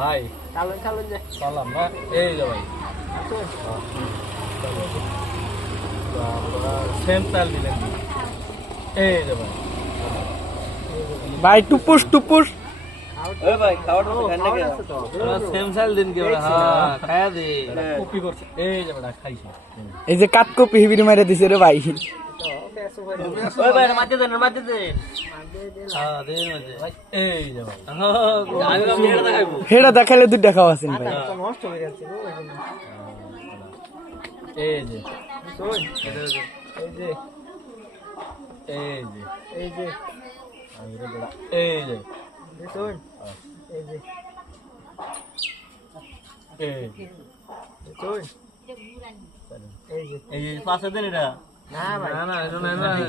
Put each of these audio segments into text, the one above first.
ভাই। চালুন চালুন যে। চালাম না। এই যে ভাই। সেম তাল দিলেন এই যে ভাই। ভাই টুপুস টুপুস। ভাই খাওয়াটা তো খান নাকি সেম চাল দিন কে হ্যাঁ খায়া দে। কপি করছে। এই যে বেটা খাইছে। এই যে কাটকপি হিবির মেরে দিছে রে ভাই। ওই ভাই মাঝে হ্যাঁ এই যে খাওয়া আছেন ভাই নষ্ট হয়ে যাচ্ছে এই যে এই যে এই যে এই যে এই যে এই যে এই যে এই যে এই যে এই যে পাঁচশো দিন এটা মানে হ্যাঁ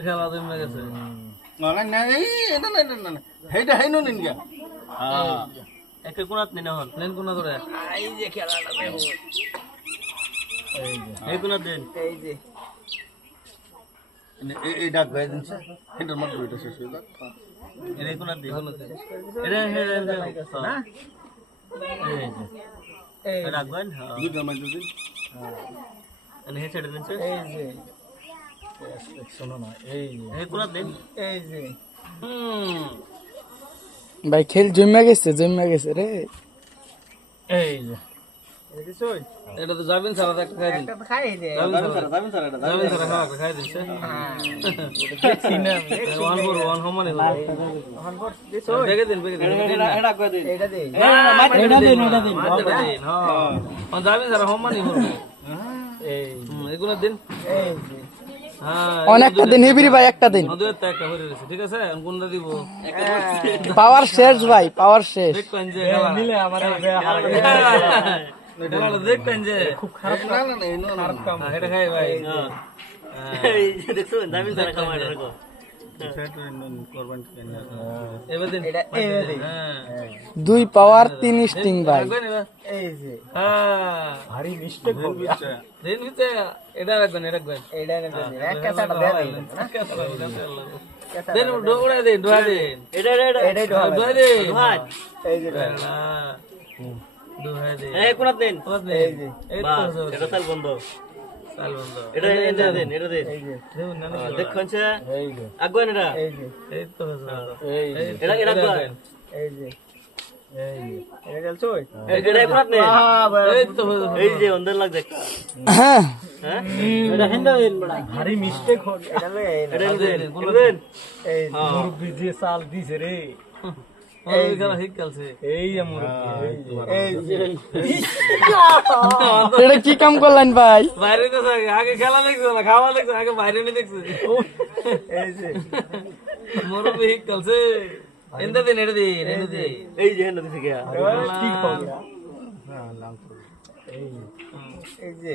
খেলা তুমি গেছে না না। না। এটা না না না। হেইটা হেইনো নিন গা। হ্যাঁ। একে কোনাত নিন হল নেন কোনা করে এই যে এই কোনাত দেন। এই যে। এই ডাক ভাই দিন এটার মধ্যে এটা শেষ হয়ে যাক। এটা কোন আর দেখুন এটা হ্যাঁ এই রাখবেন? হ্যাঁ। দিন। হ্যাঁ হে ছেড়ে দিন এই যে। শোনো না এই যে। এই কোন দিন? এই যে। ভাই খেল জমে গেছে জমে গেছে রে। এই যে। এটা তো যাবেন স্যার একটা খাই দিন খাই দে। যাবেন স্যার যাবেন স্যার এটা যাবেন স্যার। খাওয়া খাই দিন না ওয়ান ফর ওয়ান সমানে হন পর দে শুন দেখে দিন দেখে দিন এটা এটা কই দিন। এটা দে। এটা দিন এটা দিন মাঝে দিন হ্যাঁ। on যাবেন স্যার সমানই করব এই এগুলো দিন। এই হ্যাঁ অনেকটা দিন হিবির ভাই একটা দিন। হয়ে ঠিক আছে? কোনটা দিব। পাওয়ার শেষ ভাই পাওয়ার শেষ। দেখবেন যে নিলে আমার দেখবেন যে খুব খারাপ না না না খারাপ কাম এটা খাই ভাই দেখছ দামি স্যার কাম এটা রাখো এবার দিন। এটা এবার দিন। দুই পাওয়ার তিন স্টিং ভাই। হ্যাঁ। এটা রাখবেন এটা রাখবেন। দিন দিন ডুয়া দিন। ডুয়া দিন এই যে হ্যাঁ। এই কোনা দিন এটা সাল বন্ধ এটা এটা দেন এটা দেন দেখুন না দেখুন সে এই যে আগুন এটা এই যে এই তো এই এটা এটা আগুন এই যে হ্যাঁ হ্যাঁ ভারী মিস্টেক হল এটা সাল দিছে রে এই খেলা ঠিক খেলছে। এই মুরব্বি এই যে। এটা কি কাম করলেন ভাই? বাইরে তো আগে খেলা দেখছে না খাওয়া দেখছে আগে বাইরে নিয়ে দেখছে। এই যে। খেলছে। এন্ড দিন এটা দিন এই যে। হেন্দা দিছে গিয়া ঠিক হল এই যে।